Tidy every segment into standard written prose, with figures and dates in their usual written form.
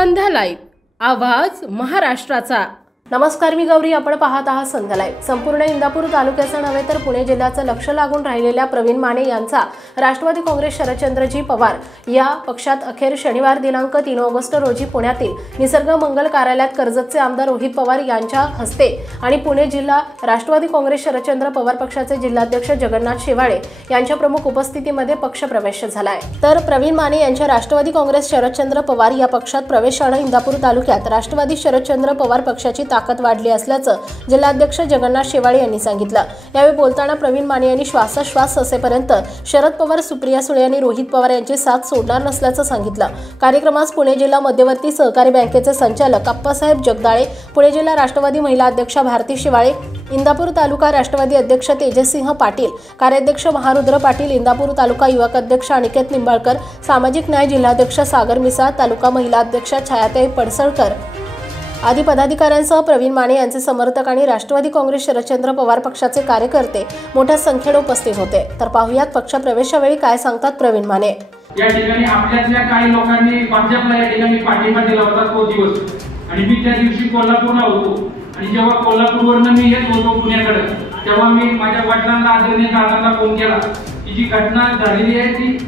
संध्या live आवाज महाराष्ट्राचा। नमस्कार, मी गौरी, आपण पाहत आहात संध्या लाईव्ह। संपूर्ण इंदापूर तालुक्याचं नव्हे तर पुणे जिल्ह्याचं लक्ष लागून राहिलेल्या प्रवीण माने यांचा राष्ट्रवादी काँग्रेस शरदचंद्रजी पवार या पक्षात अखेर शनिवार दिनांक 3 ऑगस्ट रोजी पुण्यातील निसर्ग मंगल कार्यालयात कर्जतचे आमदार रोहित पवार यांच्या हस्ते आणि पुणे जिल्हा राष्ट्रवादी काँग्रेस शरदचंद्र पवार पक्षाचे जिल्हाध्यक्ष जगन्नाथ शेवाळे यांच्या प्रमुख उपस्थितीमध्ये पक्ष प्रवेश झाला आहे। तर प्रवीण माने यांच्या राष्ट्रवादी काँग्रेस शरदचंद्र पवार या पक्षात प्रवेशाने इंदापूर तालुक्यात राष्ट्रवादी शरदचंद्र पवार पक्षाची ताकद वाढली असल्याचं जिल्हाध्यक्ष जगन्नाथ शेवाळे यांनी सांगितलं। यावेळी बोलताना प्रवीण माने यांनी श्वासोश्वास असेपर्यंत शरद पवार, सुप्रिया सुळे आणि रोहित पवार यांची साथ सोडणार नसल्याचं सांगितलं। कार्यक्रमास पुणे जिल्हा मध्यवर्ती सहकारी बँकेचे संचालक अप्पासाहेब जगदाळे, पुणे जिल्हा राष्ट्रवादी महिला अध्यक्षा भारती शेवाळे, इंदापूर तालुका राष्ट्रवादी अध्यक्ष तेजसिंह पाटील, कार्याध्यक्ष महारुद्र पाटील, इंदापूर तालुका युवक अध्यक्ष अनिकेत निंबाळकर, सामाजिक न्याय जिल्हाध्यक्ष सागर मिसाळ, तालुका महिला अध्यक्ष छायाताई पडसळकर आदी पदाधिकाऱ्यांसह प्रवीण माने यांचे समर्थक आणि राष्ट्रवादी काँग्रेस शरदचंद्र पवार पक्षाचे कार्यकर्ते मोठ्या संख्येने उपस्थित होते। तर पाहुयात पक्ष प्रवेशावेळी काय सांगतात प्रवीण माने। या ठिकाणी आपल्यातल्या काही लोकांनी भाजपला या ठिकाणी पाठिंबा दिला होता तो दिवस, आणि मी त्या दिवशी कोल्हापूरला होतो, आणि जेव्हा कोल्हापूरवरून मी येत होतो पुण्याकडे तेव्हा मी माझ्या वडिलांना आदरणीय दादांना फोन केला की जी घटना झालेली आहे ती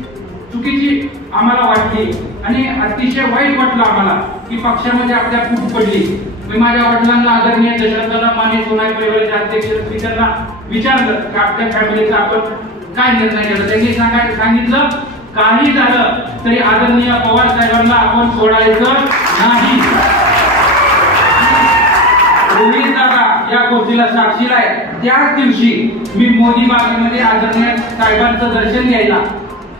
चुकीची आम्हाला वाटली आणि अतिशय वाईट वाटलं आम्हाला की पक्षामध्ये आपल्या फूट पडली। मी माझ्या वडिलांना आदरणीय दशरथला माने सोनाई परिवाराचे अध्यक्ष त्यांना विचारलं की आपल्या फॅमिलीचा आपण काय निर्णय केला। त्यांनी सांगितलं काही झालं तरी आदरणीय पवार साहेबांना आपण सोडायचं नाही। रोहित दादा या गोष्टीला साक्षीला आहे। त्याच दिवशी मी मोदी बागेमध्ये आदरणीय साहेबांचं दर्शन घ्यायला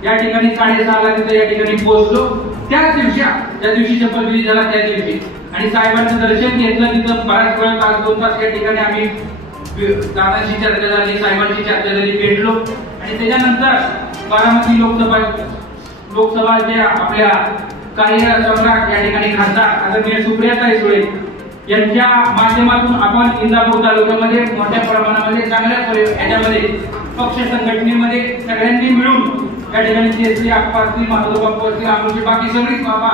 या ठिकाणी 6:30 ला तिथे या ठिकाणी पोहोचलो। त्याच दिवशी त्या दिवशी शपथविधी झाला त्या दिवशी, आणि साहेबांचं दर्शन घेतलं। तिथं बराच वेळ 2 तास या ठिकाणी आम्ही दादांशी चर्चा झाली, साहेबांशी चर्चा झाली, भेटलो, आणि त्याच्यानंतर बारामती लोकसभा जे आपल्या कार्यसम्राट या ठिकाणी खासदार आदरणीय सुप्रियाताई सुळे यांच्या माध्यमातून आपण इंदापूर तालुक्यामध्ये मोठ्या प्रमाणामध्ये चांगल्या याच्यामध्ये पक्ष संघटनेमध्ये सगळ्यांनी मिळून या ठिकाणी तेजसी आप्पा असतील, महादेव बाप्पा असतील, आमची बाकी सगळीच बाबा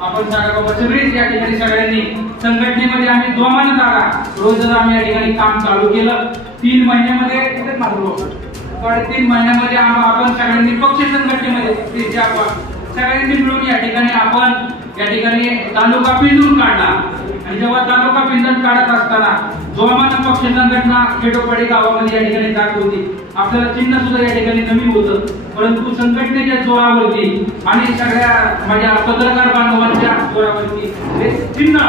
आपण सागर बाबा सगळीच या ठिकाणी सगळ्यांनी संघटनेमध्ये आम्ही जोमाने जागा रोज आम्ही या ठिकाणी काम चालू केलं। 3 महिन्यामध्ये 3 महिन्यामध्ये आपण सगळ्यांनी पक्ष संघटनेमध्ये तेजसी आप्पा सगळ्यांनी मिळून या ठिकाणी आपण या ठिकाणी तालुका पिंजून काढला, आणि जेव्हा तालुका पिंजून काढत असताना जोमाने पक्ष संघटना खेडोपाडी गावामध्ये या ठिकाणी जात होती। आपल्याला चिन्ह सुद्धा या ठिकाणी नवीन होतं, परंतु संघटनेच्या जोरावरती आणि सगळ्या माझ्या पत्रकार बांधवांच्या जोरावरती हे चिन्ह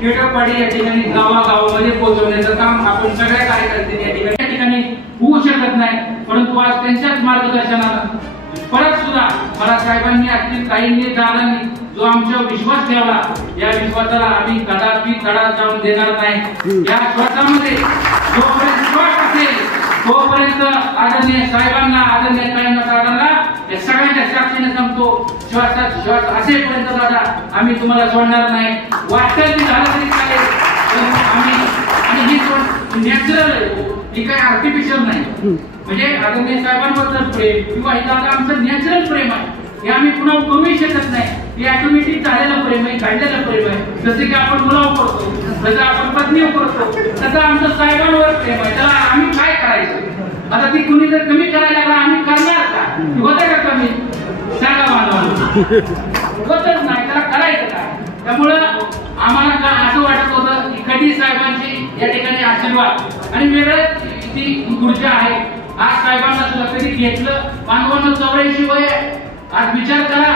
खेडोपाडी या ठिकाणी गावागावामध्ये पोहोचवण्याचं काम आपण सगळ्या कार्यकर्त्यांनी या ठिकाणी होऊ शकत नाही। परंतु आज त्यांच्याच मार्गदर्शनानं परत सुद्धा मला साहेबांनी असतील, काहींनी, दादांनी जो आमच्यावर विश्वास ठेवला, या विश्वासाला आम्ही कदापि तडा जाऊन देणार नाही। या श्वासामध्ये जोपर्यंत श्वास असेल तोपर्यंत आदरणीय साहेबांना, आदरणीय दादांना या सगळ्यांच्या साक्षीने सांगतो, श्वासात श्वास असेपर्यंत दादा आम्ही तुम्हाला सोडणार नाही। वाटतं झालं तरी चालेल, आम्ही आणि ही नॅचरल आहे, ही काही आर्टिफिशियल नाही। म्हणजे आदरणीय साहेबांबद्दल प्रेम किंवा हे दादा आमचं नॅचरल प्रेम आहे, हे आम्ही पुन्हा करूही शकत नाही। हे ऑटोमॅटिक झालेलं प्रेम आहे, घडलेलं प्रेम आहे। जसे की आपण मुलावर करतो, जसं आपण पत्नीवर करतो, तसं आमचं साहेबांवर प्रेम आहे। त्याला आम्ही काय करायचं? आता ती कुणी जर कमी करायला लागला आम्ही करणार का? होतं का कमी? सांगा बांधवांना, होतच नाही, त्याला करायचं काय? त्यामुळं आम्हाला असं वाटत होतं की कधी साहेबांची या ठिकाणी आशीर्वाद आणि वेगळंच ती ऊर्जा आहे। आज साहेबांना सुद्धा कधी घेतलं, बांधवांना 84 वय, आज विचार करा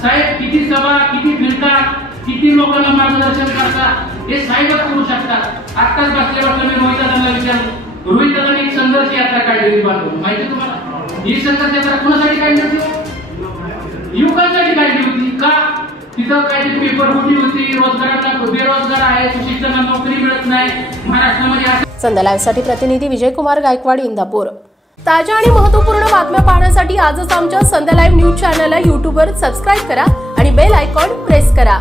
साहेब किती सभा, किती फिरतात, किती लोकांना मार्गदर्शन करतात, हे साहेबच करू शकतात। आत्ताच बसल्यावर मी रोहित दादांना विचारलं, रोहित दादांनी एक संघर्ष यात्रा काढली होती बांधून, माहिती तुम्हाला? ही संघर्ष यात्रा कोणासाठी काढली होती? युवकांसाठी काढली होती का? तिथं काहीतरी पेपर फुटी होती, रोजगारांना बेरोजगार आहे, सुशिक्षितांना नोकरी मिळत नाही महाराष्ट्रामध्ये। संध्या लाईव्हसाठी प्रतिनिधी विजयकुमार गायकवाड, इंदापूर। ताज्या आणि महत्त्वपूर्ण बातम्या पाहण्यासाठी आजच आमच्या संध्या लाईव्ह न्यूज चॅनलला YouTubeवर सबस्क्राईब करा आणि बेल आयकॉन प्रेस करा।